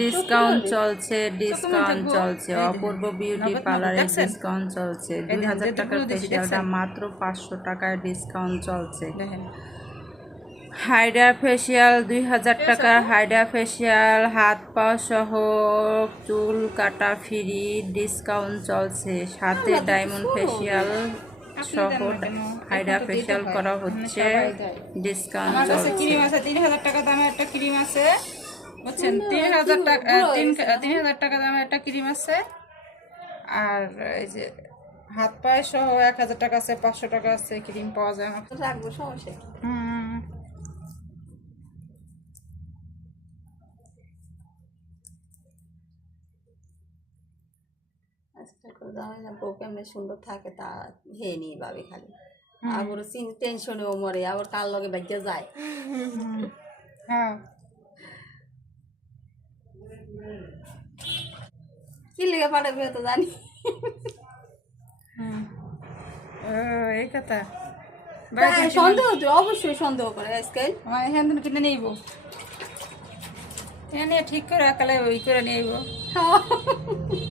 Discount চলছে অপূর্ব beauty পার্লারে discount চলছে 2000 টাকার ফেসিয়ালটা মাত্র 500 টাকায় ডিসকাউন্ট চলছে। হাইড্রা ফেসিয়াল 2000 টাকার হাইড্রা ফেসিয়াল হাত পা সহ চুল কাটা ফ্রি ডিসকাউন্ট চলছে, সাথে ডায়মন্ড ফেসিয়াল সহ হাইড্রা ফেসিয়াল করা হচ্ছে, ডিসকাউন্ট চলছে। ক্রিম আছে 3000 টাকা দামের একটা ক্রিম আছে, বুঝছেন? 3000 টাকা 3000 টাকা দামের একটা ক্রিম আছে। আর এই যে হাত পায়ে সহ 1000 টাকা আছে, 500 টাকা আছে ক্রিম পাওয়া যায় আমার। রাখবো, সমস্যা কি? কেমন সুন্দর থাকে তা হে নিয়ে ভাবে খালি, আবার টেনশনেও মরে, আবার কার লগে বাইকে যায়। হ্যাঁ, কি লেগে পাঠাবে তো জানি। এই কথা সন্দেহ তো অবশ্যই সন্দেহ করে আজকাল। এখান থেকে কিনে নিব, এনে ঠিক করে রাখালে ওই করে নিয়ে